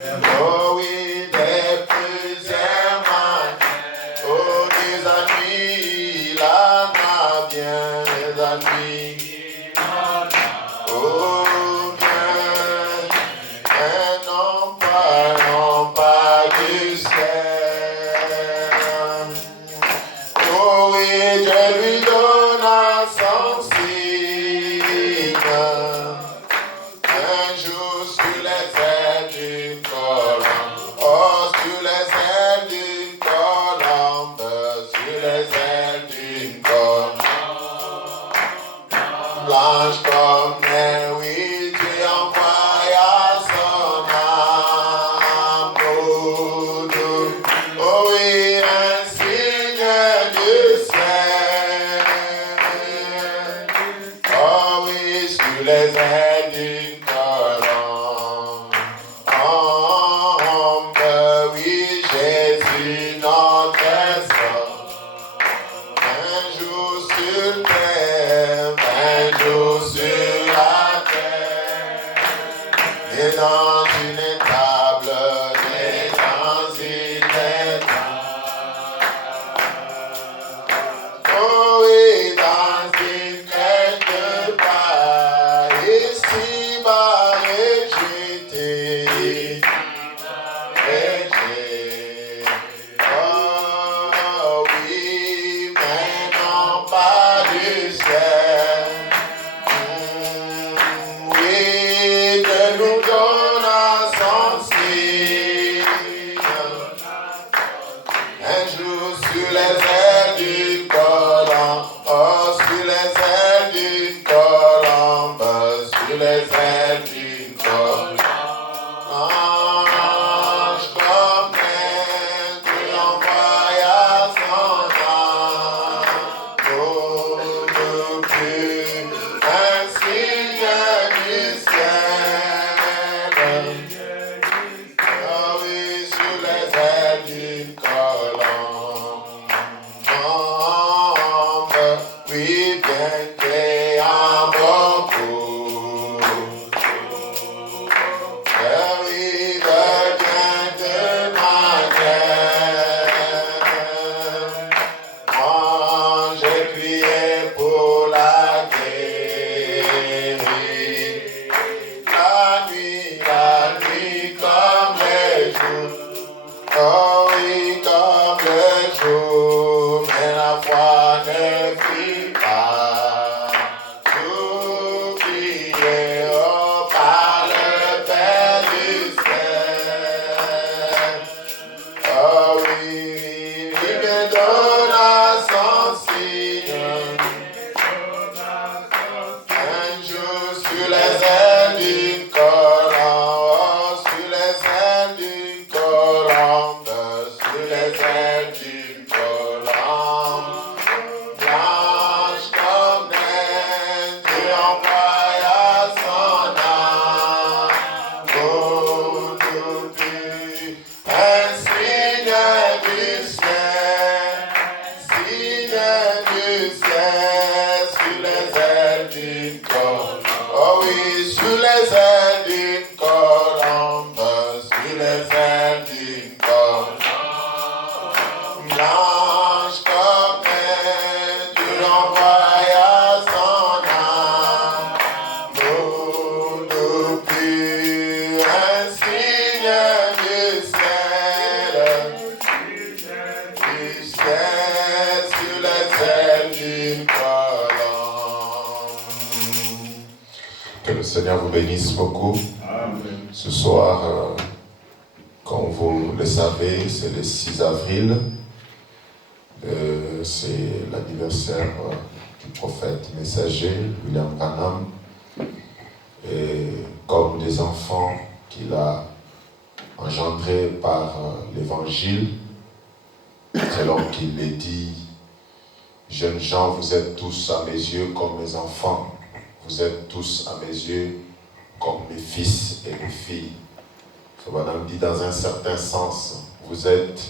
Oh oui, des plusieurs manières. Oh, des amis, il en a bien, des amis. Oh, bien, et non pas du ciel. Oh oui, je lui donne son signe. Un jour sur les ailes d'une colombe, oh sur les ailes d'une colombe, sur les ailes d'une colombe, blanche comme neige, oui, tu envoies son amour doux. Oh oui, un signe du ciel, oh oui, sur les ailes d'une colombe, oui, Jésus notre sort, un jour sur terre, un jour sur la terre, et dans une étable, et dans une étable, oh oui, dans une crèche de paille, ici-bas rejeté, rejeté, oh oui, mais non pas du ciel. Oui, de nous donne son signe. Un jour sur les ailes d'une colombe, oh sur les ailes d'une colombe, sur les ailes d'une colombe. Ange comme neige, tu envoies son amour depuis un signe du ciel. Oh oui, sur les ailes d'une colombe, oui, bien qu'il en beaucoup. Oui, de bien de manière. Moi, j'ai prié pour la guérir. La nuit comme les jours. Oh oui, comme le jour, mais la foi ne fuit pas. J'oubliais, oh, par le Père du ciel. Oh oui, il me donne son signe. Un jour sur les ailes d'une colombe, sur les ailes d'une colombe, sur les ailes d'une colombe, blanche comme neige, tu envoies son amour depuis un signe du ciel, sur les ailes d'une colombe. Oh oui, sur les ailes d'une colombe, sur les ailes d'une colombe, blanche comme neige, tu envoies son amour depuis un signe du ciel, sur les ailes d'une colombe. Que le Seigneur vous bénisse beaucoup. Amen. Ce soir, comme vous le savez, c'est le 6 avril. C'est l'anniversaire du prophète messager William Branham. Et comme des enfants qu'il a engendrés par l'évangile, selon qu'il les dit, jeunes gens, vous êtes tous à mes yeux comme mes enfants. Vous êtes tous à mes yeux comme mes fils et mes filles. Branham dit dans un certain sens, vous êtes,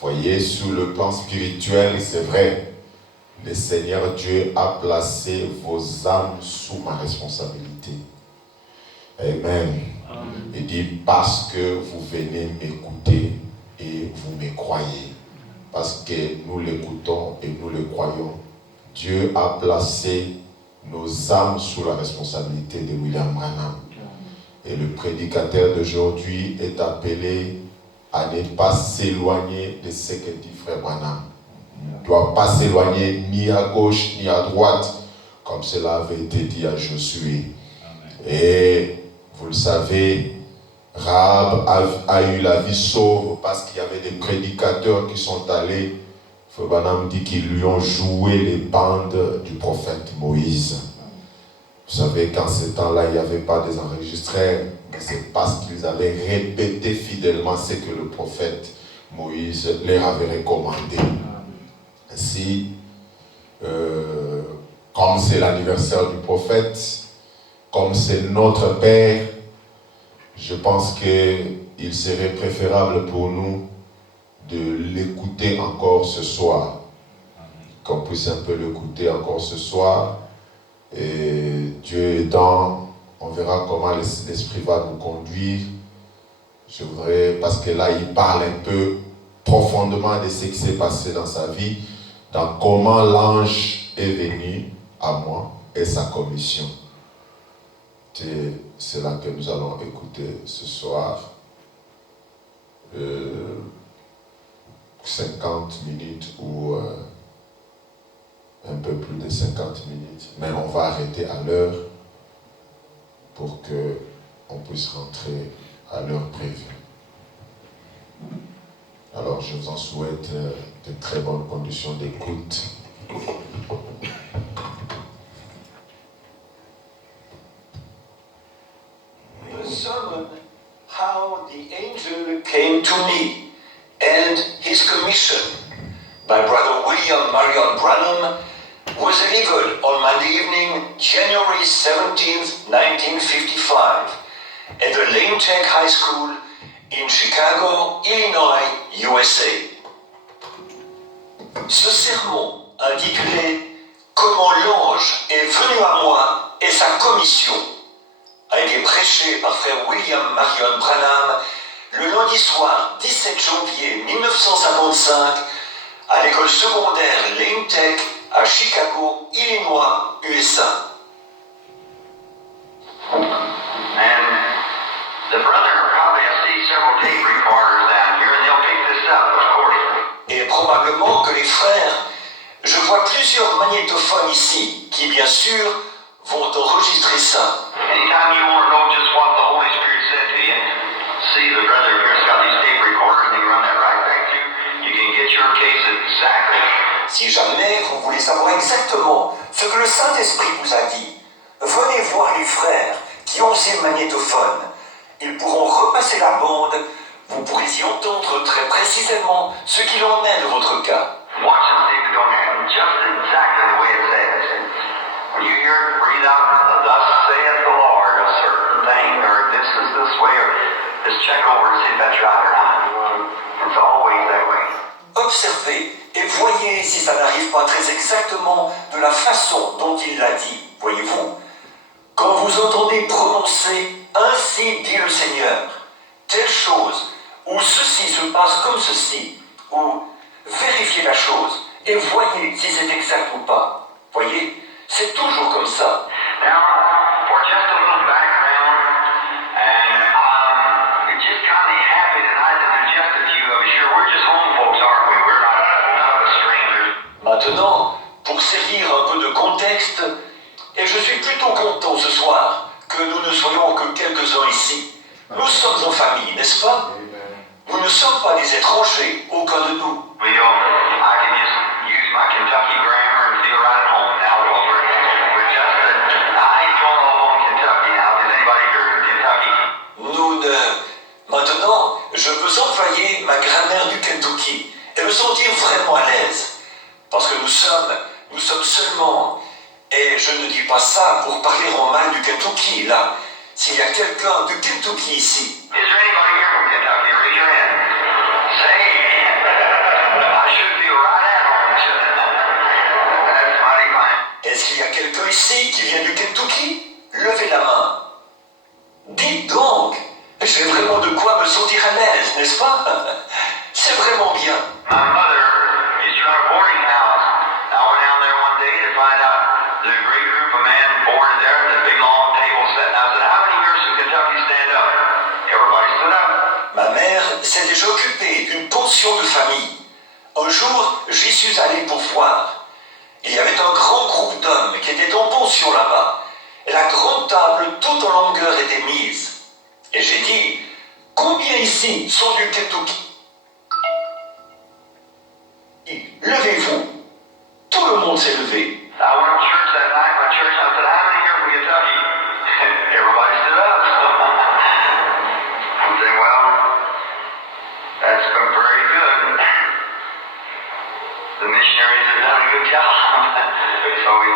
voyez, sur le plan spirituel, c'est vrai, le Seigneur Dieu a placé vos âmes sous ma responsabilité. Amen. Il dit, parce que vous venez m'écouter et vous me croyez. Parce que nous l'écoutons et nous le croyons. Dieu a placé nos âmes sous la responsabilité de William Branham. Et le prédicateur d'aujourd'hui est appelé à ne pas s'éloigner de ce que dit Frère Branham. Il ne doit pas s'éloigner ni à gauche ni à droite, comme cela avait été dit à Josué. Et vous le savez, Rahab a eu la vie sauve parce qu'il y avait des prédicateurs qui sont allés. Frère Branham dit qu'ils lui ont joué les bandes du prophète Moïse. Vous savez qu'en ce temps-là, il n'y avait pas des enregistreurs, mais c'est parce qu'ils avaient répété fidèlement ce que le prophète Moïse leur avait recommandé. Ainsi, comme c'est l'anniversaire du prophète, comme c'est notre Père, je pense qu'il serait préférable pour nous de l'écouter encore ce soir, qu'on puisse un peu l'écouter encore ce soir. Et Dieu aidant, on verra comment l'Esprit va nous conduire. Je voudrais, parce que là, il parle un peu profondément de ce qui s'est passé dans sa vie, dans comment l'ange est venu à moi et sa commission. C'est là que nous allons écouter ce soir 50 minutes ou un peu plus de 50 minutes, mais on va arrêter à l'heure pour qu'on puisse rentrer à l'heure prévue. Alors je vous en souhaite de très bonnes conditions d'écoute. The sermon, How the Angel Came to Me, and His Commission, by Brother William Marion Branham, was delivered on Monday evening, January 17th, 1955, at the Lane Tech High School in Chicago, Illinois, USA. Ce sermon, intitulé « Comment l'ange est venu à moi et sa commission », a été prêché par Frère William Marion Branham le lundi soir 17 janvier 1955 à l'école secondaire Lane Tech à Chicago, Illinois, USA. And the brethren will probably see several tape recorders down here, and they'll pick this up, of course. Et probablement que les frères, je vois plusieurs magnétophones ici, qui bien sûr vont enregistrer ça. Anytime you want to know just what the Holy Spirit said to you, see the brother here's got these tape recorders, and they run that right back to you. You can get your case exactly. Si jamais vous voulez savoir exactement ce que le Saint-Esprit vous a dit, venez voir les frères qui ont ces magnétophones. Ils pourront repasser la bande, vous pourrez y entendre très précisément ce qu'il en est de votre cas. Watch and see if it don't happen just exactly the way it says. When you hear it breathe out, thus saith the Lord, a certain thing, or this way, or just check over and see if that's right or not. It's always that way. Observez et voyez si ça n'arrive pas très exactement de la façon dont il l'a dit. Voyez-vous, quand vous entendez prononcer « Ainsi dit le Seigneur », telle chose, ou ceci se passe comme ceci, ou vérifiez la chose et voyez si c'est exact ou pas. Voyez, c'est toujours comme ça. Now, for just a little background, and I'm just kind of happy tonight that there's just a few of us here. We're just home folks, aren't we? We're not none of us strangers. Maintenant, pour servir un peu de contexte, et je suis plutôt content ce soir que nous ne soyons que quelques-uns ici. Nous sommes en famille, n'est-ce pas? Nous ne sommes pas des étrangers, aucun de nous. We go, I can just use my Kentucky grammar and feel right at home now. We're just I ain't going all home Kentucky now. Is anybody here from Kentucky? Maintenant, je peux employer ma grammaire du Kentucky et me sentir vraiment à l'aise. Parce que nous sommes seulement, et je ne dis pas ça pour parler en mal du Kentucky, là. S'il y a quelqu'un du Kentucky ici. Is there anybody here from Kentucky? Raise your hand. Say, I should feel right at home, shouldn't I? That's mighty fine. Est-ce qu'il y a quelqu'un ici qui vient du Kentucky? Levez la main. Dites donc, n'est-ce pas? C'est vraiment bien. My mother used to run a boarding house. I went down there one day to find out the great group of men boarded there, the big long table set. And I said, how many years in Kentucky stand up? Everybody stood up. Ma mère s'est déjà occupée d'une pension de famille. Un jour, j'y suis allé pour voir. Il y avait un grand groupe d'hommes qui étaient en pension là-bas. Et la grande table toute en longueur était mise. Et j'ai dit, combien ici sont du Kentucky? Levez-vous. Tout le monde s'est levé. I went to church that night, my church, and I said, how many here from Kentucky? Everybody stood up. I said, well, that's very good. The missionaries have done a good job. So we're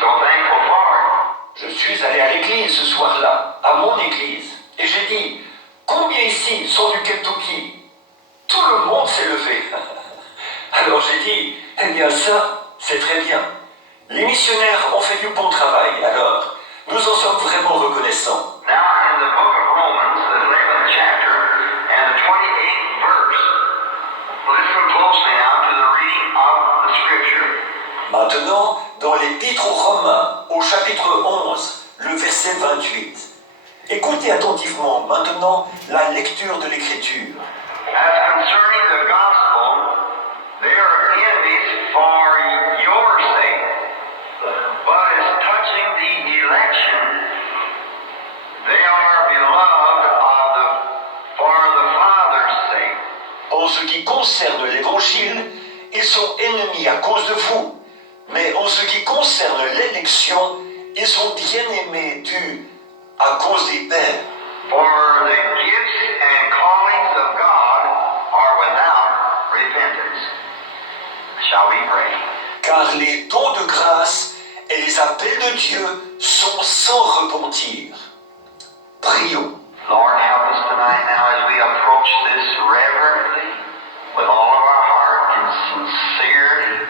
so thankful for it. Je suis allé à l'église ce soir-là, à mon église, et j'ai dit, combien ici sont du Kentucky? Tout le monde s'est levé. Alors j'ai dit, eh bien ça, c'est très bien. Les missionnaires ont fait du bon travail, alors nous en sommes vraiment reconnaissants. Now in the book of Romans, the 11th chapter and the 28th verse, listen closely now to the reading of the scripture. Maintenant, dans l'Épître aux Romains, au chapitre 11, le verset 28. Écoutez attentivement maintenant la lecture de l'Écriture. As concerning the gospel, they are enemies for your sake. But as touching the election, they are beloved for the Father's sake. En ce qui concerne l'Évangile, ils sont ennemis à cause de vous. Mais en ce qui concerne l'élection, ils sont bien-aimés à cause des pères. For the gifts and callings of God are without repentance. Shall we pray? Car les dons de grâce et les appels de Dieu sont sans repentir. Prions. Lord, help us tonight now as we approach this reverently, with all of our heart and sincerity,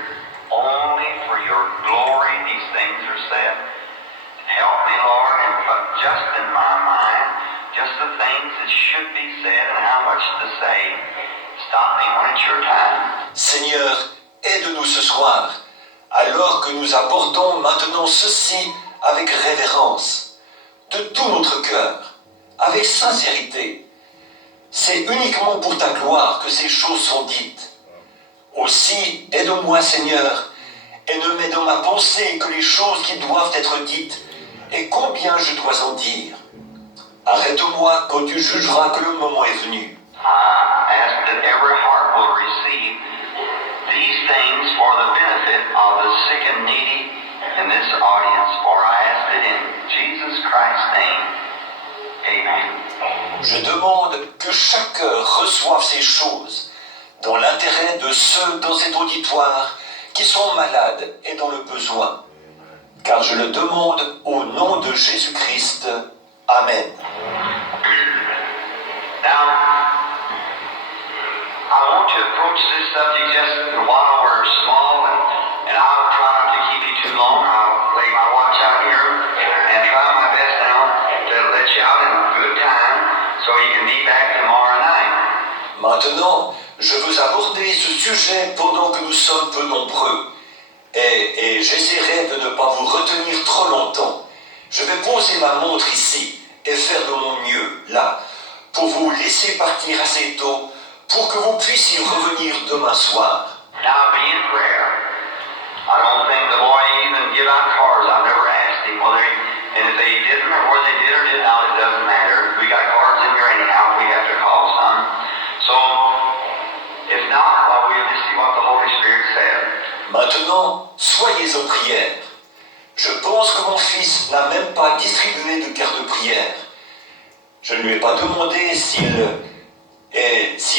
only for your glory these things are said. Help me, Lord, and put just in my mind just the things that should be said and how much to say. Stop me when it's your time. Seigneur, aide-nous ce soir, alors que nous abordons maintenant ceci avec révérence, de tout notre cœur, avec sincérité. C'est uniquement pour ta gloire que ces choses sont dites. Aussi, aide-moi, Seigneur, et ne mets dans ma pensée que les choses qui doivent être dites, et combien je dois en dire. Arrête-moi quand tu jugeras que le moment est venu. I ask that every heart will receive these things for the benefit of the sick and needy in this audience, for I ask it in Jesus Christ's name. Amen. Je demande que chaque cœur reçoive ces choses dans l'intérêt de ceux dans cet auditoire qui sont malades et dans le besoin. Car je le demande au nom de Jésus-Christ. Amen. Now, I want to approach this subject just while we're small, and I'll try not to keep you too long. I'll lay my watch out here and try my best now to let you out in good time so you can be back tomorrow night. Maintenant, je veux aborder ce sujet pendant que nous sommes peu nombreux. Et j'essaierai de ne pas vous retenir trop longtemps. Je vais poser ma montre ici et faire de mon mieux, là, pour vous laisser partir assez tôt, pour que vous puissiez revenir demain soir. Now, be in prayer. I don't think the boy even give out cards. I've never asked him whether and if they didn't or whether they did or did not, it doesn't matter. We got cards in here anyhow. We have to call some. So, if not, well, we'll just see what the Holy Spirit said. Maintenant, soyez en prière. Je pense que mon fils n'a même pas distribué de carte de prière. Je ne lui ai pas demandé s'ils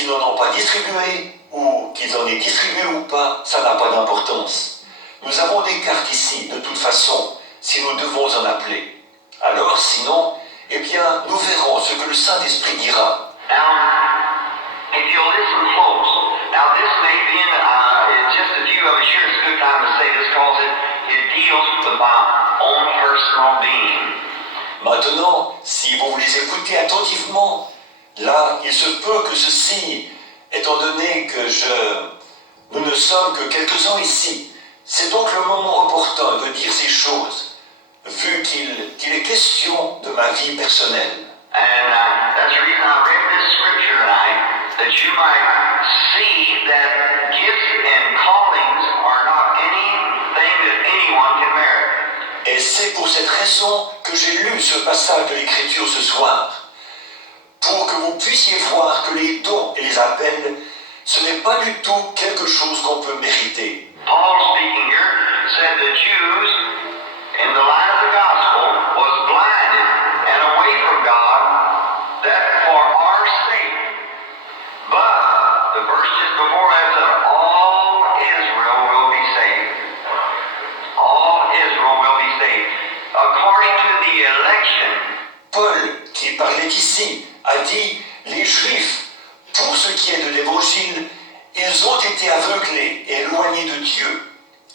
n'en ont pas distribué ou qu'ils en aient distribué ou pas, ça n'a pas d'importance. Nous avons des cartes ici, de toute façon, si nous devons en appeler. Alors, sinon, eh bien, nous verrons ce que le Saint-Esprit dira. Now, if you'll listen close, now this may be in just a few of us here, it's a good time to say this because it deals with my own personal being. Maintenant, si vous les écoutez attentivement, Là, il se peut que ceci, étant donné que nous ne sommes que quelques-uns ici, c'est donc le moment opportun de dire ces choses, vu qu'il est question de ma vie personnelle. And that's the reason I read this scripture tonight, that you might see that gifts and callings are not anything that anyone can merit. Et c'est pour cette raison que j'ai lu ce passage de l'Écriture ce soir, pour que vous puissiez voir que les dons et les appels, ce n'est pas du tout quelque chose qu'on peut mériter. Paul speaking here said the Jews in the line of the gospel was blinded and away from God, that for our sake. But the verse just before that said, all Israel will be saved. All Israel will be saved. According to the election. Paul, qui parlait ici, a dit, les Juifs, pour ce qui est de l'Évangile, ils ont été aveuglés et éloignés de Dieu,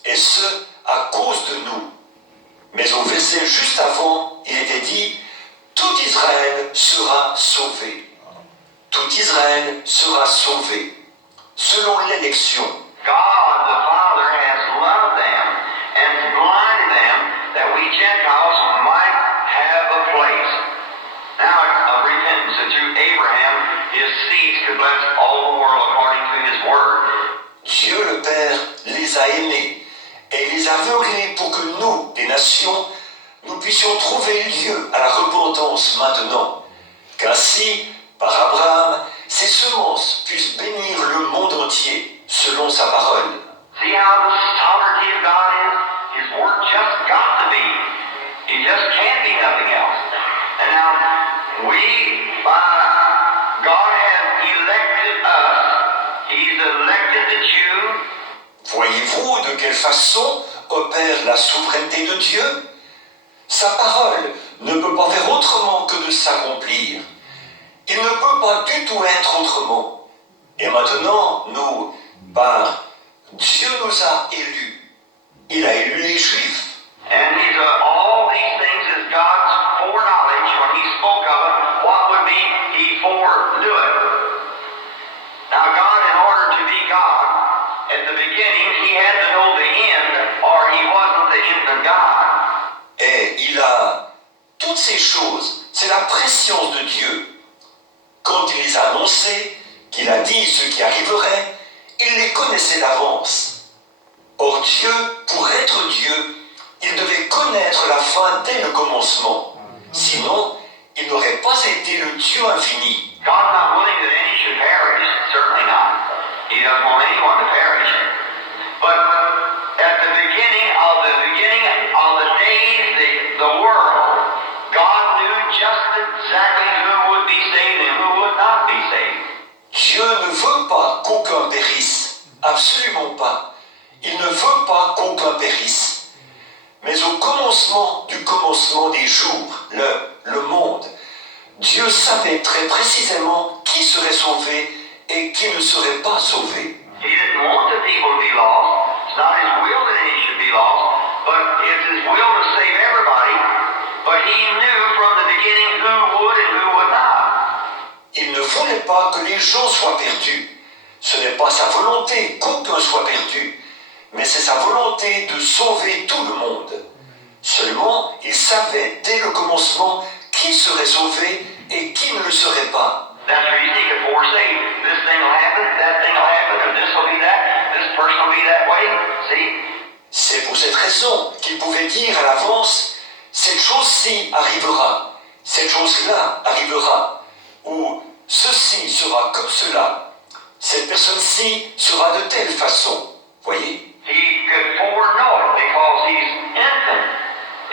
et ce, à cause de nous. Mais au verset juste avant, il était dit, tout Israël sera sauvé. Tout Israël sera sauvé, selon l'élection. God the Father has loved them and blinded them that we Gentiles might have a place. Now of repentance that through Abraham his seeds could bless all the world according to his word. Dieu le Père les a aimés et les a aveuglés pour que nous, les nations, nous puissions trouver lieu à la repentance maintenant. Qu'ainsi, par Abraham, ses semences puissent bénir le monde entier selon sa parole. See how the sovereignty of God is? His word just got to be. He just can't be nothing else. And now God has elected us. He's elected the Jew. Voyez-vous de quelle façon opère la souveraineté de Dieu? Sa parole ne peut pas faire autrement que de s'accomplir. Il ne peut pas du tout être autrement. Et maintenant, Dieu nous a élus. Il a élu les Juifs. And he's all these things is God's foreknowledge. When he spoke of it, what would be he foreknew it. Now God, in order to be God, at the beginning, he had to know the end, or he wasn't the infant God. Et il a toutes ces choses. C'est la préscience de Dieu. Quand il les a annoncées, qu'il a dit ce qui arriverait, il les connaissait d'avance. Or Dieu, pour être Dieu, il devait connaître la fin dès le commencement. Sinon, il n'aurait pas été le Dieu infini. God's not willing that any should perish, certainly not. He doesn't want anyone to perish. But at the beginning of the days, the world, God knew just exactly who would be saved and who would not be saved. Dieu ne veut pas qu'aucun périsse. Absolument pas. Il ne veut pas qu'aucun périsse. Mais au commencement du commencement des jours, le monde, Dieu savait très précisément qui serait sauvé et qui ne serait pas sauvé. He didn't want the people to be lost. It's not his will that any should be lost, but it's his will to save everybody. But he knew from the beginning who would and who would not. Il ne voulait pas que les gens soient perdus. Ce n'est pas sa volonté qu'aucun soit perdu, mais c'est sa volonté de sauver tout le monde. Seulement, il savait dès le commencement qui serait sauvé et qui ne le serait pas. That's the reason he could foresee this thing will happen, that thing will happen, or this will be that, this person will be that way. See? C'est pour cette raison qu'il pouvait dire à l'avance, cette chose-ci arrivera, cette chose-là arrivera, ou ceci sera comme cela, cette personne-ci sera de telle façon. Voyez? He could foreknow it because he's infinite.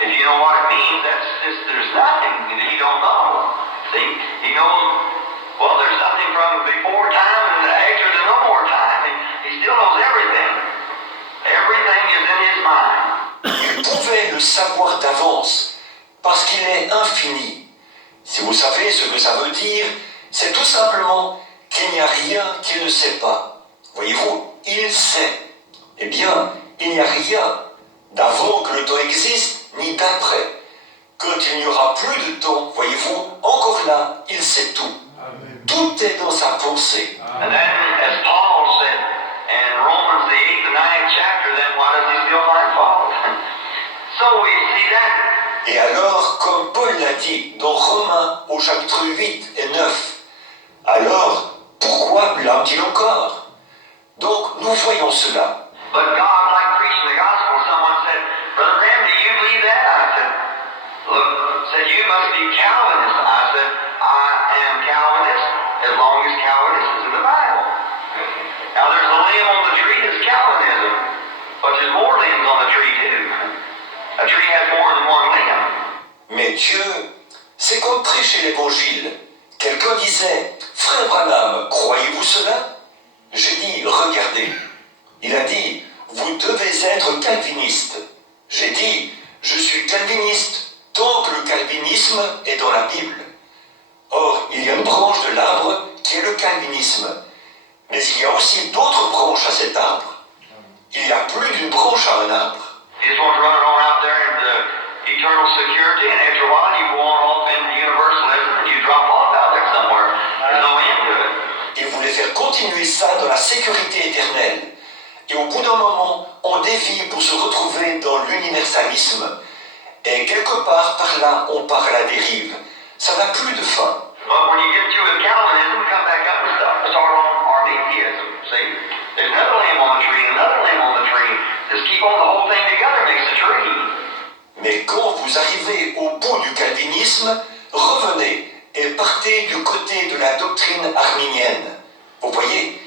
If you know what it means, that's just, there's nothing that he don't know. See? He knows, well, there's nothing from before time and after there's no more time. He still knows everything. Everything is in his mind. Il pouvait le savoir d'avance, parce qu'il est infini. Si vous savez ce que ça veut dire, c'est tout simplement qu'il n'y a rien qu'il ne sait pas. Voyez-vous, il sait. Eh bien, il n'y a rien d'avant que le temps existe, ni d'après. Quand il n'y aura plus de temps, voyez-vous, encore là, il sait tout. Amen. Tout est dans sa pensée. And then, as Paul said in Romans, the 8th and 9th chapter, then why does he still find fault? So we see that. Et alors, comme Paul l'a dit dans Romains au chapitre 8 et 9, alors pourquoi blâme-t-il encore? Donc nous voyons cela. But God, like preaching the gospel, someone said, Brother Graham, do you believe that? I said, look, said you must be Calvinist. I said, I am Calvinist as long as Calvinist is in the Bible. Now there's a limb on the tree that's Calvinism, but there's more limbs on the tree too. A tree has more than one limb. Mais Dieu, c'est comme prêcher l'évangile. Quelqu'un disait, Frère Branham, croyez-vous cela? J'ai dit, regardez. Il a dit, vous devez être calviniste. J'ai dit, je suis calviniste tant que le calvinisme est dans la Bible. Or, il y a une branche de l'arbre qui est le calvinisme. Mais il y a aussi d'autres branches à cet arbre. Il y a plus d'une branche à un arbre. You just want to run it on out there into eternal security, and after a while you go on off into universalism and you drop off out there somewhere. There's no end to it. Il voulait faire continuer ça dans la sécurité éternelle. Et au bout d'un moment, on dévie pour se retrouver dans l'universalisme. Et quelque part par là, on part à la dérive. Ça n'a plus de fin. But when you get to a Calvinism, come back up and start on Arminianism. See? There's another limb on the tree, another limb on the tree. Just keep on the whole thing together makes a tree. Mais quand vous arrivez au bout du calvinisme, revenez et partez du côté de la doctrine arminienne. Vous voyez,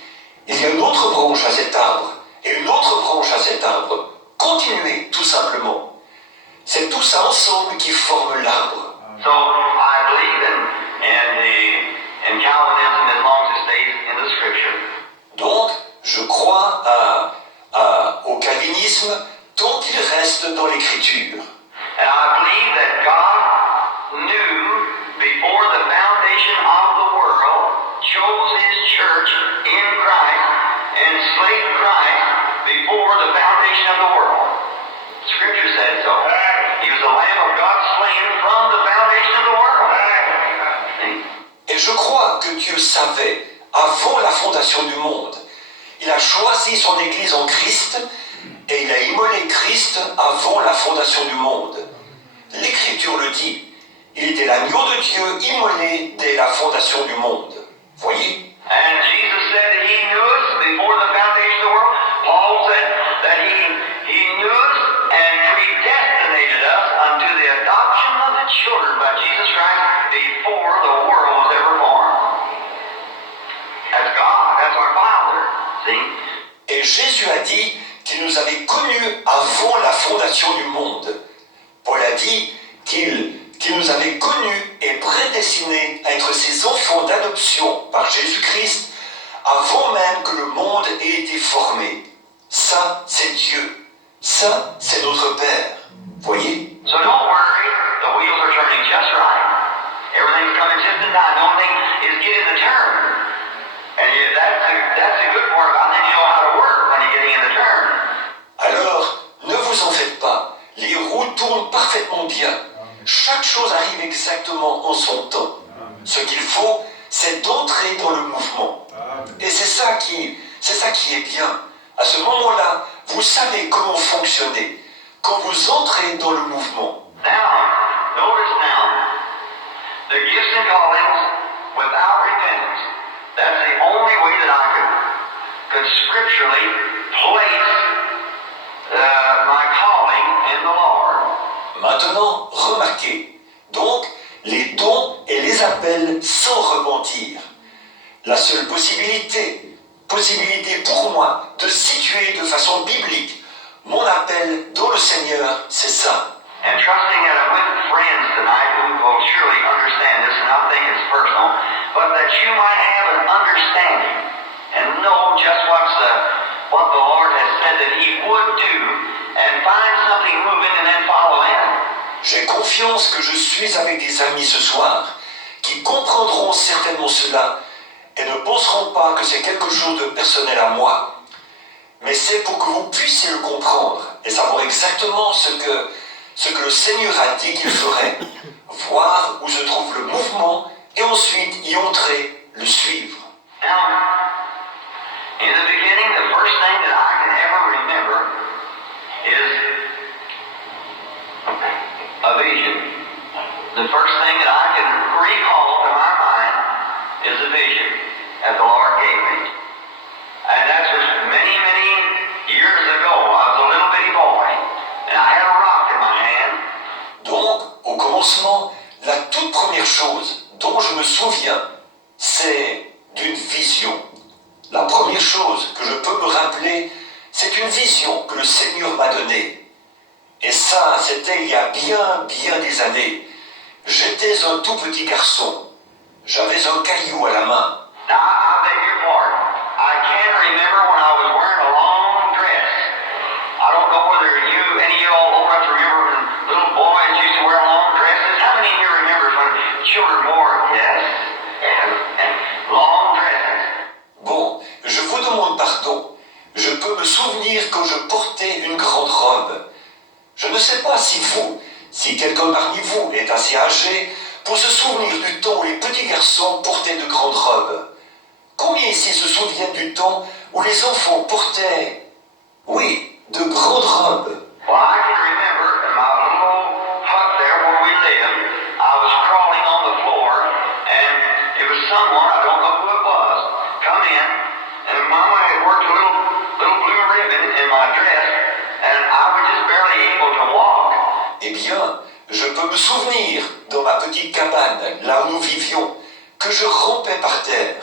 il y a une autre branche à cet arbre et une autre branche à cet arbre. Continuez tout simplement. C'est tout ça ensemble qui forme l'arbre. So I believe in Calvinism as long as it stays in the Scripture. Donc, je crois au calvinisme tant qu'il reste dans l'écriture. And I believe that God knew before the foundation of the world, chose His church in Christ, and slayed Christ before the foundation of the world. Scripture said so. He was the Lamb of God slain from the foundation of the world. Et je crois que Dieu savait, avant la fondation du monde, il a choisi son Église en Christ et il a immolé Christ avant la fondation du monde. L'Écriture le dit, il était l'agneau de Dieu immolé dès la fondation du monde. Voyez? And Jesus said that He knew us before the foundation of the world. Paul said that He knew us and predestinated us unto the adoption of the children by Jesus Christ before the world was ever formed. That's God. That's our Father. See? Et Jésus a dit qu'il nous avait connus avant la fondation du monde. Paul a dit qu'il nous avait connus et prédestinés à être ses enfants d'adoption par Jésus-Christ avant même que le monde ait été formé. Ça, c'est Dieu. Ça, c'est notre Père. Voyez? So don't worry. The wheels are turning just right. Everything's coming just in time. The only thing is get in the turn. And that's the good part about it. Then you know how to work when you're getting in the turn. Alors, ne vous en faites pas. Les roues tournent parfaitement bien. Chaque chose arrive exactement en son temps. Ce qu'il faut, c'est d'entrer dans le mouvement. Et c'est ça qui est bien. À ce moment-là, vous savez comment fonctionner. Quand vous entrez dans le mouvement. Now, notice now, the gifts and callings without repentance. That's the only way that I could scripturally place my calling in the Lord. Maintenant, remarquez. Donc, les dons et les appels sans repentir. La seule possibilité pour moi de situer de façon biblique mon appel dans le Seigneur, c'est ça. And trusting that I'm with friends tonight who will surely understand this, and I think it's personal, but that you might have an understanding and know just what the Lord has said that He would do, and find something moving and then follow in. J'ai confiance que je suis avec des amis ce soir qui comprendront certainement cela et ne penseront pas que c'est quelque chose de personnel à moi. Mais c'est pour que vous puissiez le comprendre et savoir exactement ce que le Seigneur a dit qu'il ferait, voir où se trouve le mouvement et ensuite y entrer le suivre. Now, in the beginning, the first thing that I can ever remember is a vision. The first thing that I can recall to my mind is a vision that the Lord gave me. And that was many, many years ago. I was a little bitty boy, and I had a rock in my hand. Donc, au commencement, la toute première chose dont je me souviens, c'est d'une vision. La première chose que je peux me rappeler, c'est une vision que le Seigneur m'a donnée. Et ça, c'était il y a bien des années. J'étais un tout petit garçon. J'avais un caillou à la main. Now, I beg your pardon. I can remember when I was wearing a long dress. I don't know whether any of you all old enough to remember when little boys used to wear long dresses. How many of you remember when children wore, yes, and long dresses? Bon, je vous demande pardon. Je peux me souvenir quand je portais une grande robe. Je ne sais pas si quelqu'un parmi vous est assez âgé pour se souvenir du temps où les petits garçons portaient de grandes robes. Combien ici se souviennent du temps où les enfants portaient, oui, de grandes robes? Well, I can remember in my little hut there where we lived, I was crawling on the floor, and it was someone, I don't know who it was, come in, and Mama had worked a little blue ribbon in my dress, and I was just barely able to walk. Eh bien, je peux me souvenir, dans ma petite cabane, là où nous vivions, que je rampais par terre.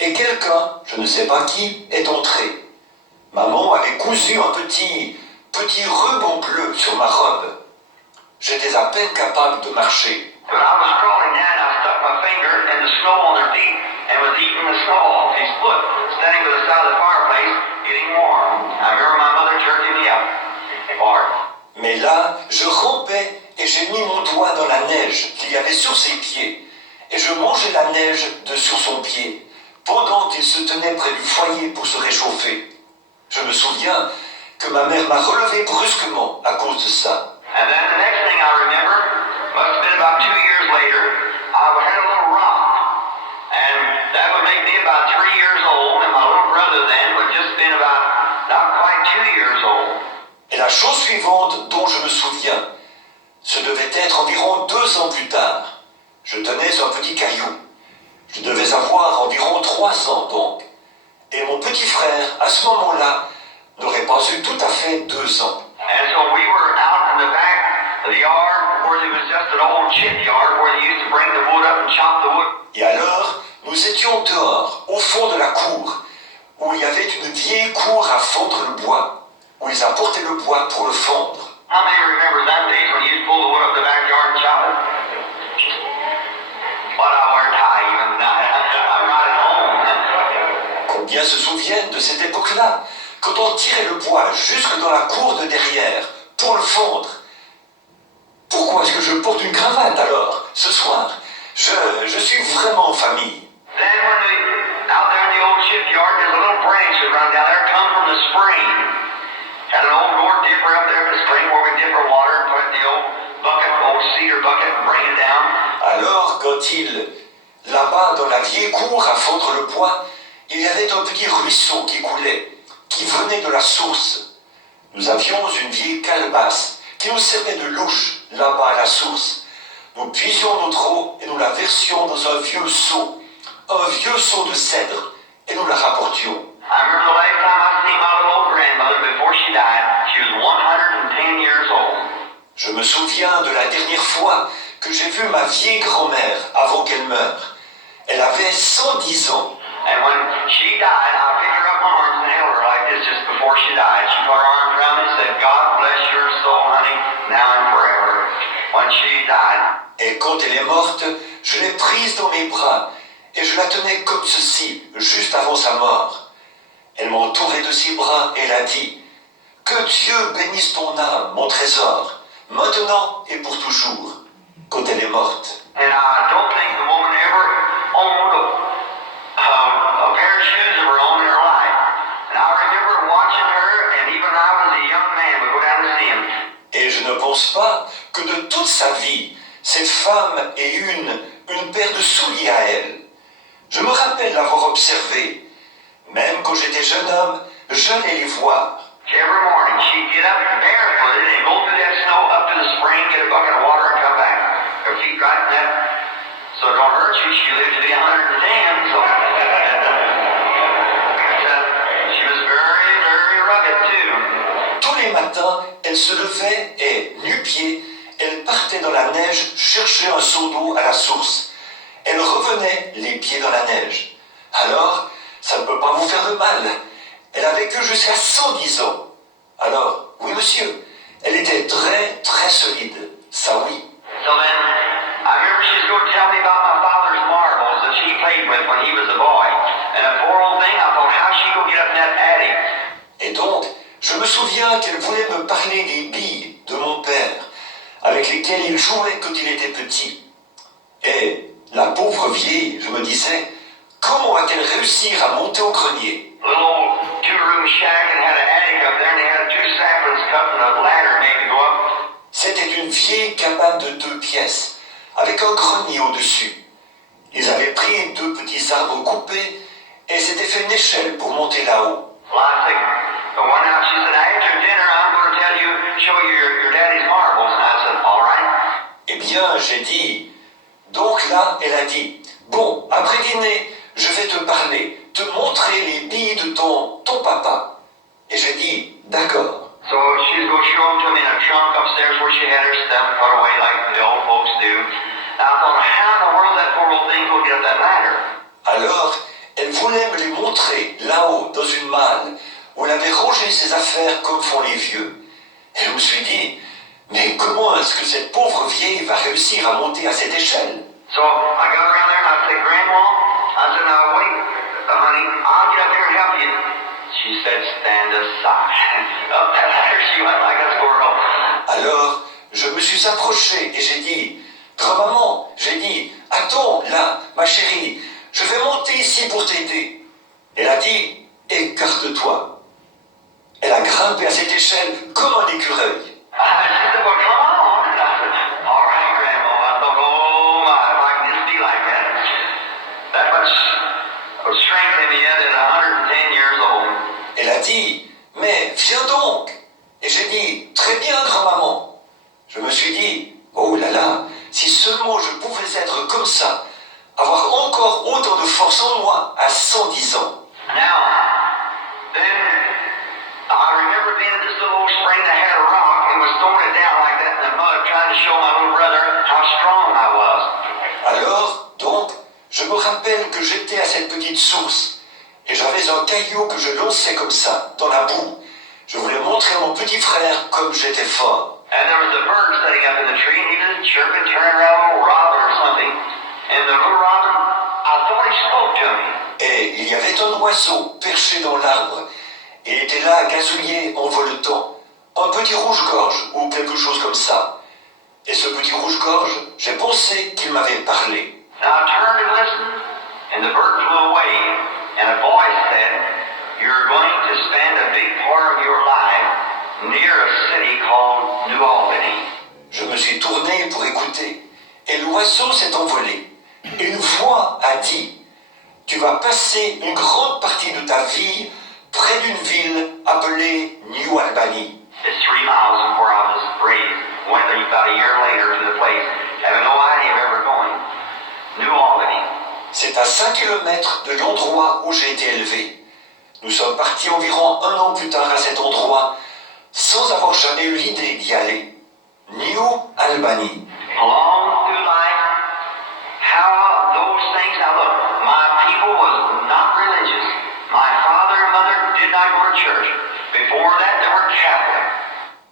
Et quelqu'un, je ne sais pas qui, est entré. Maman avait cousu un petit ruban bleu sur ma robe. J'étais à peine capable de marcher. But I was crawling down, I stuck my finger in the snow on her feet and was eating the snow off his foot, standing by the side of the fireplace, getting warm. I remember my mother jerking me up hard. Mais là, je rampais et j'ai mis mon doigt dans la neige qu'il y avait sur ses pieds. Et je mangeais la neige de sur son pied, pendant qu'il se tenait près du foyer pour se réchauffer. Je me souviens que ma mère m'a relevé brusquement à cause de ça. And then the next thing I remember, must have been about 2 years later, I had a little rock. And that would make me about 3 years old, and my little brother then would just been about not quite 2 years old. Et la chose suivante dont je me souviens, ce devait être environ 2 ans plus tard. Je tenais un petit caillou. Je devais avoir environ 3 ans donc. Et mon petit frère, à ce moment-là, n'aurait pas eu tout à fait 2 ans. And so we were out in the back of the yard where there was just an old chip yard where they used to bring the wood up and chop the wood. Et alors, nous étions dehors, au fond de la cour, où il y avait une vieille cour à fondre le bois, où ils apportaient le bois pour le fondre. How many remember that days when you used to pull the wood up the backyard and chop it? But I wear a tie even now. I'm right at home. Combien se souviennent de cette époque-là, quand on tirait le bois jusque dans la cour de derrière pour le fondre? Pourquoi est-ce que je porte une cravate alors, ce soir? Je suis vraiment en famille. Then when we, out there in the old shipyard, there's a little branch that run down there, come from the spring. Had an old gourd dipper up there at the spring where we dip our water and put it in the old bucket, old cedar bucket, and bring it down. Alors, là-bas dans la vieille cour à fondre le bois, il y avait un petit ruisseau qui coulait, qui venait de la source. Nous avions une vieille calebasse qui nous servait de louche là-bas à la source. Nous puisions notre eau et nous la versions dans un vieux seau de cèdre, et nous la rapportions. I remember the last time I seen my little old grandmother before she died. She was 110 years old. Je me souviens de la dernière fois que j'ai vu ma vieille grand-mère avant qu'elle meure. Elle avait 110 ans. And when she died, I picked her up in my arms and held her like this just before she died. She put her arms around me and said, God bless your soul, honey, now and forever. When she died. Et quand elle est morte, je l'ai prise dans mes bras et je la tenais comme ceci, juste avant sa mort. Elle m'a entouré de ses bras et elle a dit, que Dieu bénisse ton âme, mon trésor, maintenant et pour toujours, quand elle est morte. And I don't think the woman ever owned a pair of shoes of her own in her life. And I remember watching her, and even when I was a young man, we go down to see him. Et je ne pense pas que de toute sa vie, cette femme ait une paire de souliers à elle. Je me rappelle l'avoir observé. Même quand j'étais jeune homme, j'allais les voir. Every morning she'd get up barefooted and go through that snow up to the spring, get a bucket of water, and come back. Her feet right in that, so it don't hurt you. She lived to be 110, so she was very, very rugged too. Tous les matins, elle se levait et, nu-pieds, elle partait dans la neige chercher un seau d'eau à la source. Elle revenait les pieds dans la neige. Alors, ça ne peut pas vous faire de mal. Elle a vécu jusqu'à 110 ans. Alors, oui monsieur, elle était très, très solide. Ça oui. So then, I remember she was going to tell me about my father's marbles that she played with when he was a boy. And that poor old thing, I thought, how's she going to get up in that attic? Et donc, je me souviens qu'elle voulait me parler des billes de mon père, avec lesquelles il jouait quand il était petit. Et la pauvre vieille, je me disais, comment va-t-elle réussir à monter au grenier? Little old two-room shack and had an attic up there, and they had two saplings cut and a ladder made to go up. C'était une vieille cabane de 2 pièces, avec un grenier au-dessus. Ils avaient pris 2 petits arbres coupés et s'étaient fait une échelle pour monter là-haut. Well, I said, the one out, she said, after dinner, I'm going to tell you, show you your daddy's marbles. And I said, all right. Eh bien, j'ai dit... Donc là, elle a dit, bon, après dîner, je vais te parler, te montrer les billes de ton papa. Et j'ai dit, d'accord. So she's going to show them to me in a trunk upstairs where she had her stuff put away like the old folks do. And I thought, how in the world that poor old thing will get up that ladder? Alors, elle voulait me les montrer là-haut, dans une malle, où elle avait rangé ses affaires comme font les vieux. Et je me suis dit, mais comment est-ce que cette pauvre vieille va réussir à monter à cette échelle? So I got around there and I said, Grandma, I said, now wait, honey, I'll get up here and help you. She said, stand aside. Up that ladder she went like a squirrel. Alors, je me suis approché et j'ai dit, grand-maman, j'ai dit, attends, là, ma chérie, je vais monter ici pour t'aider. Elle a dit, écarte-toi. Elle a grimpé à cette échelle comme un écureuil. She said, well, come on. And I said, all right, Grandma. I thought, oh, my, if I can just be like that. That much strength in me yet at 110 years old. Elle a dit, mais viens donc. Et j'ai dit, très bien, grand-maman. Je me suis dit, oh là là, si seulement je pouvais être comme ça, avoir encore autant de force en moi à 110 ans. Now, then I remember being at this little old spring that had a rock and was throwing it down like that in the mud, trying to show my little brother how strong I was. Alors, donc, je me rappelle que j'étais à cette petite source et j'avais un caillou que je lançais comme ça, dans la boue. Je voulais montrer à mon petit frère comme j'étais fort. And there was a bird sitting up in the tree, and he was chirping, turning around, a little robin or something. And the little robin, I thought he spoke to me. Et il y avait un oiseau perché dans l'arbre. Et il était là à gazouiller en voletant. Un petit rouge-gorge ou quelque chose comme ça. Et ce petit rouge-gorge, j'ai pensé qu'il m'avait parlé. Now I turned to listen, and the bird flew away. And a voice said, you're going to spend a big part of your life near a city called New Albany. Je me suis tourné pour écouter. Et l'oiseau s'est envolé. Et une voix a dit, tu vas passer une grande partie de ta vie près d'une ville appelée New Albany. It's 3 miles from where I was raised. Went there about a year later to the place, having no idea of ever going. New Albany. C'est à 5 kilomètres de l'endroit où j'ai été élevé. Nous sommes partis environ 1 an plus tard à cet endroit, sans avoir jamais eu l'idée d'y aller. New Albany. Along through life, how those things, now look, my people was not religious. My father and mother did not go to church. Before that, they were Catholic.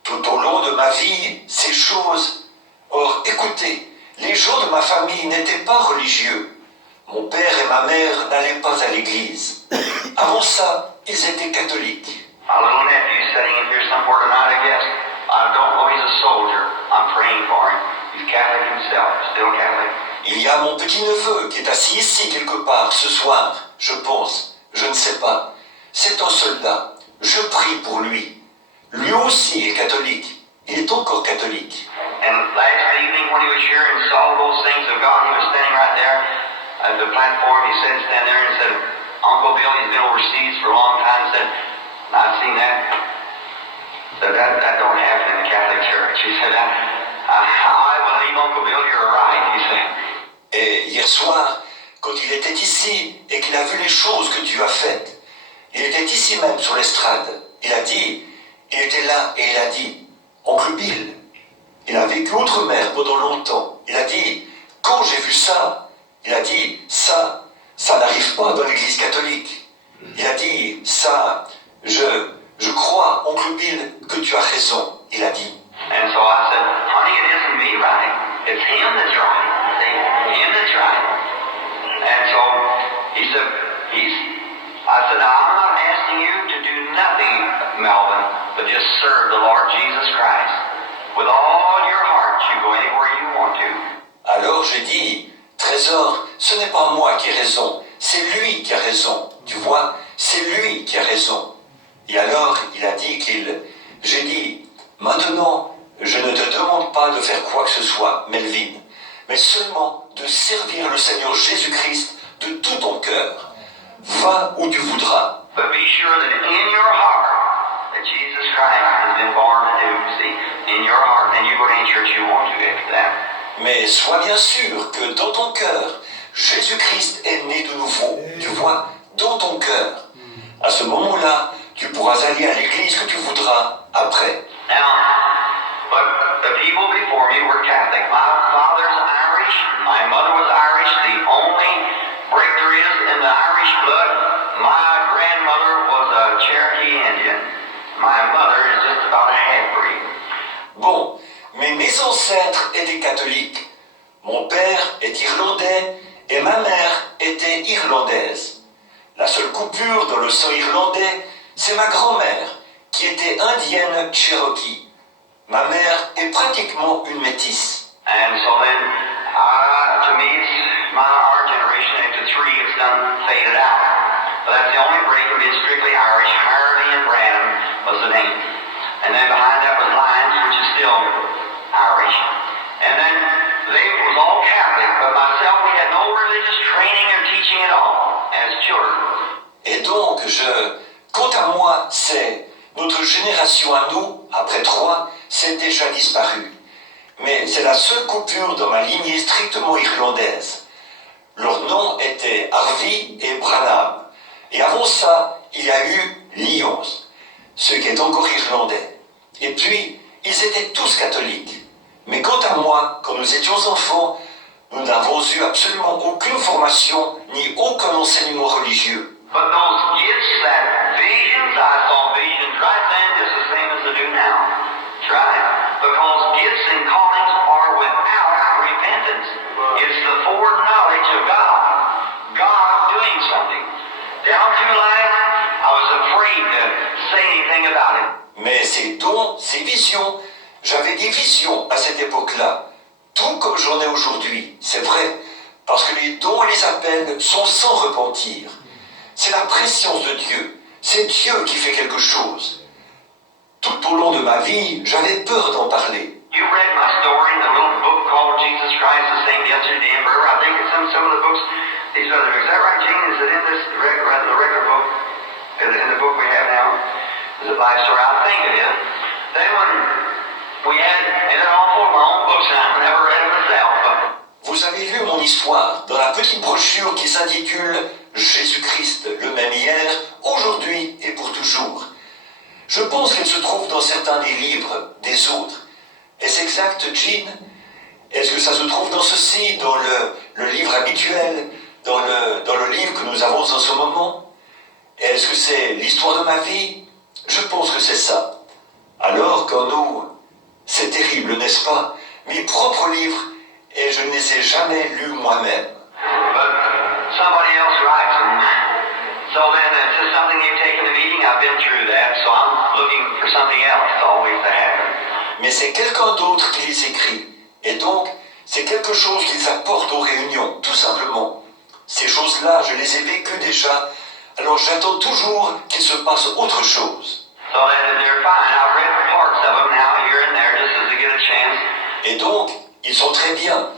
Tout au long de ma vie, ces choses... Or, écoutez, les gens de ma famille n'étaient pas religieux. Mon père et ma mère n'allaient pas à l'église. Avant ça, ils étaient catholiques. My little nephew's sitting in here somewhere tonight, I guess. I don't know, he's a soldier. I'm praying for him. He's Catholic himself, still Catholic. Il y a mon petit-neveu qui est assis ici quelque part ce soir, je pense. Je ne sais pas. C'est un soldat. Je prie pour lui. Lui aussi est catholique. Il est encore catholique. And last evening when he was here and saw those things of God, he was standing right there at the platform. He said, been overseas for a long time and said, I've seen that. Said that don't happen in the Catholic Church. He said, I believe Uncle Bill, you're right. He said. Et hier soir, quand il était ici et qu'il a vu les choses que Dieu a faites, il était ici même sur l'estrade. Il était là et il a dit, Oncle Bill, il a vécu outre-mer pendant longtemps. Il a dit, quand j'ai vu ça, il a dit, ça n'arrive pas dans l'Église catholique. Il a dit, ça, je crois, Oncle Bill, que tu as raison. Il a dit. And so I said, honey, it isn't me, right? It's him that's right. See? Him that's right. And so he said, I said, now I'm not asking you to do nothing, Melvin, but just serve the Lord Jesus Christ. With all your heart, you go anywhere you want to. Alors j'ai dit, Trésor, ce n'est pas moi qui ai raison, c'est lui qui a raison. Tu vois, c'est lui qui a raison. Et alors il a dit j'ai dit, maintenant, je ne te demande pas de faire quoi que ce soit, Melvin, mais seulement de servir le Seigneur Jésus-Christ de tout ton cœur. Va où tu voudras. But be sure that in your heart, that Jesus Christ has been born anew, see, in your heart, and you go to any church you want to after that. Mais sois bien sûr que dans ton cœur, Jésus-Christ est né de nouveau. Tu vois, dans ton cœur. À ce moment-là, tu pourras aller à l'église que tu voudras après. Now, but the people before me were Catholic. My father's Irish, my mother was Irish. The only break there is in the Irish blood, my grandmother was a Cherokee Indian. My mother is just about a half-breed. Bon, mais mes ancêtres étaient catholiques. Mon père est irlandais et ma mère était irlandaise. La seule coupure dans le sang irlandais, c'est ma grand-mère, qui était indienne Cherokee. Ma mère est pratiquement une métisse. And so then, to me, our generation, after three, it's done faded out. But that's the only break of being strictly Irish. Harvey and Branham was the name. And then behind that was Lyons, which is still Irish. And then they was all Catholic, but myself, we had no religious training or teaching at all as children. Et donc, quant à moi, c'est notre génération à nous, après 3, c'est déjà disparu. Mais c'est la seule coupure dans ma lignée strictement irlandaise. Leurs noms étaient Harvey et Branham. Et avant ça, il y a eu Lyons, ce qui est encore irlandais. Et puis, ils étaient tous catholiques. Mais quant à moi, quand nous étions enfants, nous n'avons eu absolument aucune formation ni aucun enseignement religieux. But those gifts, that visions, I saw visions right then just the same as they do now. That's right. Because gifts and callings are without repentance. It's the foreknowledge of God. God doing something. Down through life, I was afraid to say anything about it. Mais ces dons, ces visions, j'avais des visions à cette époque-là. Tout comme j'en ai aujourd'hui, c'est vrai. Parce que les dons et les appels sont sans repentir. C'est la préscience de Dieu. C'est Dieu qui fait quelque chose. Tout au long de ma vie, j'avais peur d'en parler. You read my story in the little book called Jesus Christ, the same yesterday and forever. I think it's in some of the books. These other books. Is that right, Gene? Is it in this the regular book? In the book we have now? Is it Life Story? I think it is. Then when we had, and then all four of my own books, and I've never read them myself. But vous avez lu mon histoire dans la petite brochure qui s'intitule Jésus-Christ, le même hier, aujourd'hui et pour toujours. Je pense qu'elle se trouve dans certains des livres des autres. Est-ce exact, Jean? Est-ce que ça se trouve dans ceci, dans le livre habituel, dans le livre que nous avons en ce moment? Est-ce que c'est l'histoire de ma vie? Je pense que c'est ça. Alors, quand c'est terrible, n'est-ce pas? Mes propres livres, et je ne les ai jamais lus moi-même. But somebody else writes them. So then it's just something you take in the meeting. I've been through that, so I'm looking for something else always to happen. Mais c'est quelqu'un d'autre qui les écrit. Et donc, c'est quelque chose qu'ils apportent aux réunions, tout simplement. Ces choses-là, je les ai vécues déjà, alors j'attends toujours qu'il se passe autre chose. So then they're fine. I've read parts of them now, here and there, just as I get a chance. Et donc, ils sont très bien.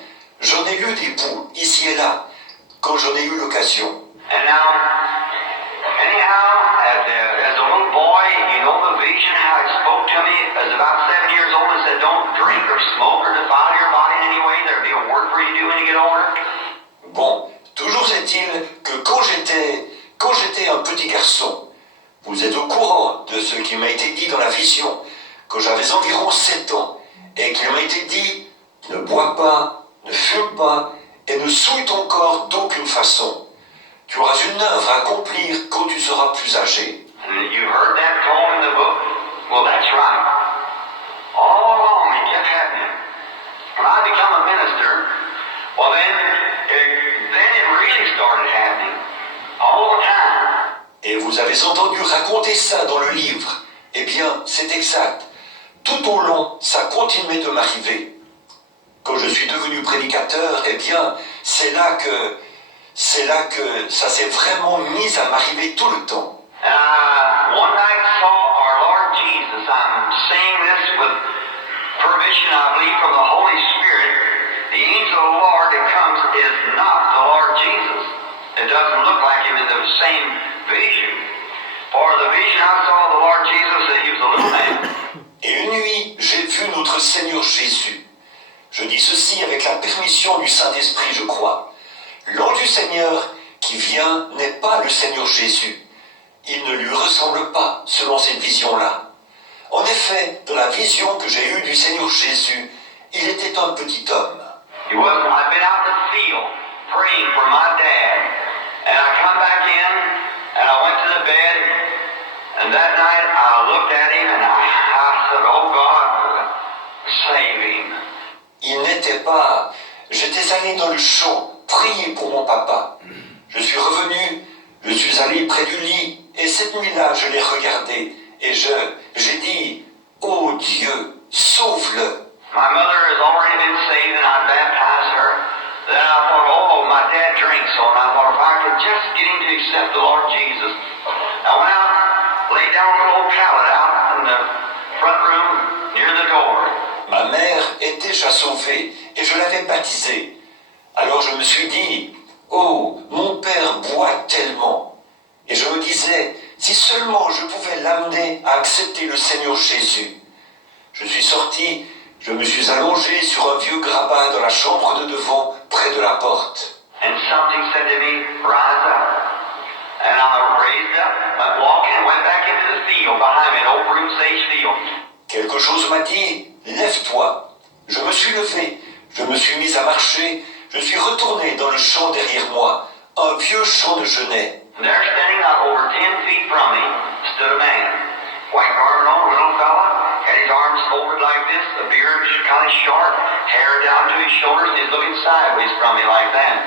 J'en ai lu des bouts, ici et là, quand j'en ai eu l'occasion. And now, anyhow, as a little boy, you know the vision, how it spoke to me. As about 7 years old, it said, don't drink or smoke or defile your body in any way. There'll be a word for you to do when you get older. Bon, toujours est-il que quand j'étais un petit garçon, vous êtes au courant de ce qui m'a été dit dans la vision, que j'avais environ 7 ans, et qu'il m'a été dit, ne bois pas, ne fume pas, et ne souille ton corps d'aucune façon. Tu auras une œuvre à accomplir quand tu seras plus âgé. And you heard that call in the book? Well, that's right. All along it kept happening. When I become a minister, well then it really started happening. All the time. Et vous avez entendu raconter ça dans le livre. Eh bien, c'est exact. Tout au long, ça continuait de m'arriver. Quand je suis devenu prédicateur, eh bien, c'est là que ça s'est vraiment mis à m'arriver tout le temps. One night saw our Lord Jesus. I'm saying this with permission, I believe, from the Holy Spirit. The angel of the Lord that comes is not the Lord Jesus. It doesn't look like him in the same vision. For the vision I saw of the Lord Jesus, that he was a little man. Et une nuit, j'ai vu notre Seigneur Jésus. Je dis ceci avec la permission du Saint-Esprit, je crois. L'ange du Seigneur qui vient n'est pas le Seigneur Jésus. Il ne lui ressemble pas selon cette vision-là. En effet, dans la vision que j'ai eue du Seigneur Jésus, il était un petit homme. I'd been out in the field praying for my dad. And I come back in and I went to the bed. And that night I looked at him and I said, oh God, save him. Il n'était pas... J'étais allé dans le champ prier pour mon papa. Je suis revenu, je suis allé près du lit et cette nuit-là, je l'ai regardé et j'ai dit, oh Dieu, sauve-le. My mother has already been saved and I baptized her. Then I thought, oh, my dad drinks, so I thought if I could just get him to accept the Lord Jesus. I went out, laid down a little old pallet out in the front room near the door. Ma mère est déjà sauvée et je l'avais baptisée. Alors je me suis dit, oh, mon père boit tellement. Et je me disais, si seulement je pouvais l'amener à accepter le Seigneur Jésus. Je suis sorti, je me suis allongé sur un vieux grabat dans la chambre de devant, près de la porte. And something said to me, rise up. And I raised up, I walked and went back into the field behind me, an old broom sage field. Quelque chose m'a dit, lève-toi. Je me suis levé, je me suis mis à marcher, je suis retourné dans le champ derrière moi, un vieux champ de genêt. And there, standing not over 10 feet from me, stood a man. White garment on, little fella, had his arms folded like this, the beard kind of short, hair down to his shoulders, and he's looking sideways from me like that.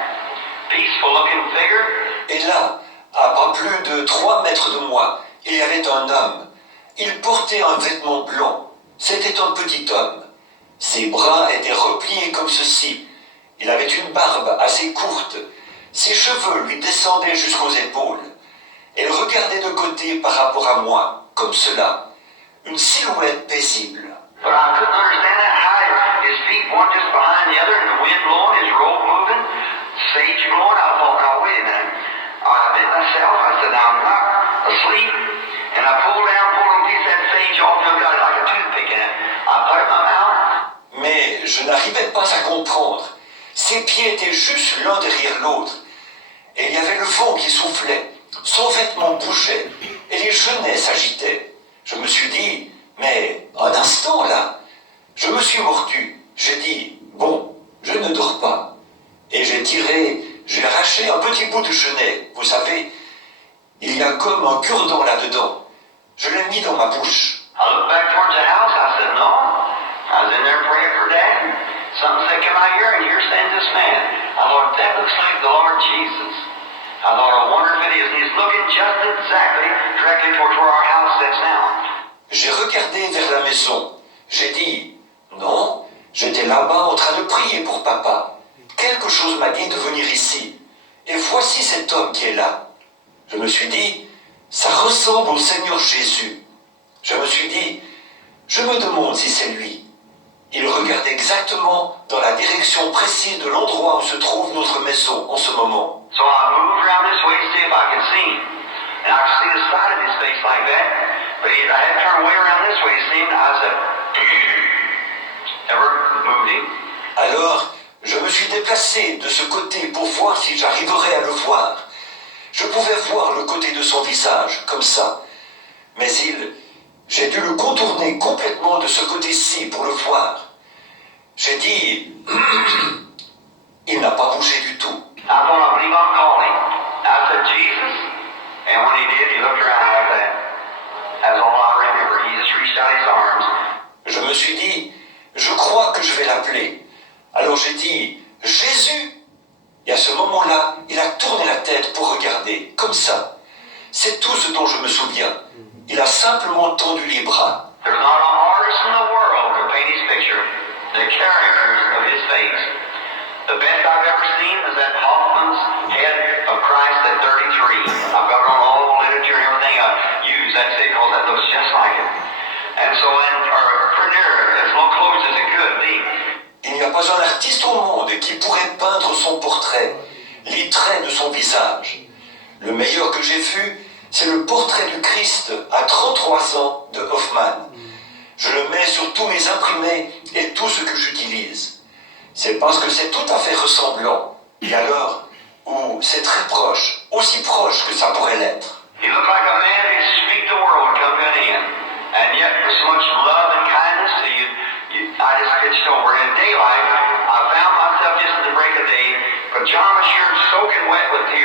Peaceful looking figure. Et là, à pas plus de 3 mètres de moi, il y avait un homme. Il portait un vêtement blanc. C'était un petit homme. Ses bras étaient repliés comme ceci. Il avait une barbe assez courte. Ses cheveux lui descendaient jusqu'aux épaules. Elle regardait de côté par rapport à moi, comme cela. Une silhouette paisible. But I couldn't understand that, how his feet one just behind the other, and the wind blowing, his robe moving, sage blowing. I thought, now wait a minute. I bit myself. I said, now I'm not asleep. And I pulled a piece of that sage off and got it like a toothpick in it. I put it in my mouth. Mais je n'arrivais pas à comprendre. Ses pieds étaient juste l'un derrière l'autre. Et il y avait le vent qui soufflait. Son vêtement bougeait. Et les genêts s'agitaient. Je me suis dit, mais un instant là. Je me suis mordu. J'ai dit, bon, je ne dors pas. Et j'ai arraché un petit bout de genêt. Vous savez, il y a comme un cure-dent là-dedans. Je l'ai mis dans ma bouche. I looked back towards the house. I said, no. I was in there praying for Dad. Something said, come out here, and here stands this man. I thought, that looks like the Lord Jesus. I thought, I wonder if it is. And he's looking just exactly directly towards where our house sits now. J'ai regardé vers la maison. J'ai dit, non, j'étais là-bas en train de prier pour papa. Quelque chose m'a dit de venir ici. Et voici cet homme qui est là. Je me suis dit, ça ressemble au Seigneur Jésus. Je me suis dit, je me demande si c'est lui. Il regarde exactement dans la direction précise de l'endroit où se trouve notre maison en ce moment. So I moved around this way to see if I could see him. And I could see the side of his face like that. But I had to turn way around this way, it seemed. I said, never moved him. Alors, je me suis déplacé de ce côté pour voir si j'arriverais à le voir. Je pouvais voir le côté de son visage, comme ça. Mais j'ai dû le contourner complètement de ce côté-ci pour le voir. J'ai dit, il n'a pas bougé du tout. I thought, I believe I'll call him. I said, Jesus. And when he did, he looked around like that. That's all I remember. He just reached out his arms. Je me suis dit, je crois que je vais l'appeler. Alors j'ai dit, Jésus. Et à ce moment-là, il a tourné la tête pour regarder, comme ça. C'est tout ce dont je me souviens. Il a simplement tendu les bras. There's not an artist in the world could paint his picture. The characters of his face. The best I've ever seen was that Hoffman's head of Christ at 33. I've got it on all the literature and everything I use. That's it, because that looks just like it. And so, pretty near as close as it could be. Il n'y a pas un artiste au monde qui pourrait peindre son portrait, les traits de son visage. Le meilleur que j'ai vu, c'est le portrait du Christ à 33 ans de Hoffman. Je le mets sur tous mes imprimés et tout ce que j'utilise. C'est parce que c'est tout à fait ressemblant. Et alors, ou c'est très proche, aussi proche que ça pourrait l'être. He looked like a man who could speak the world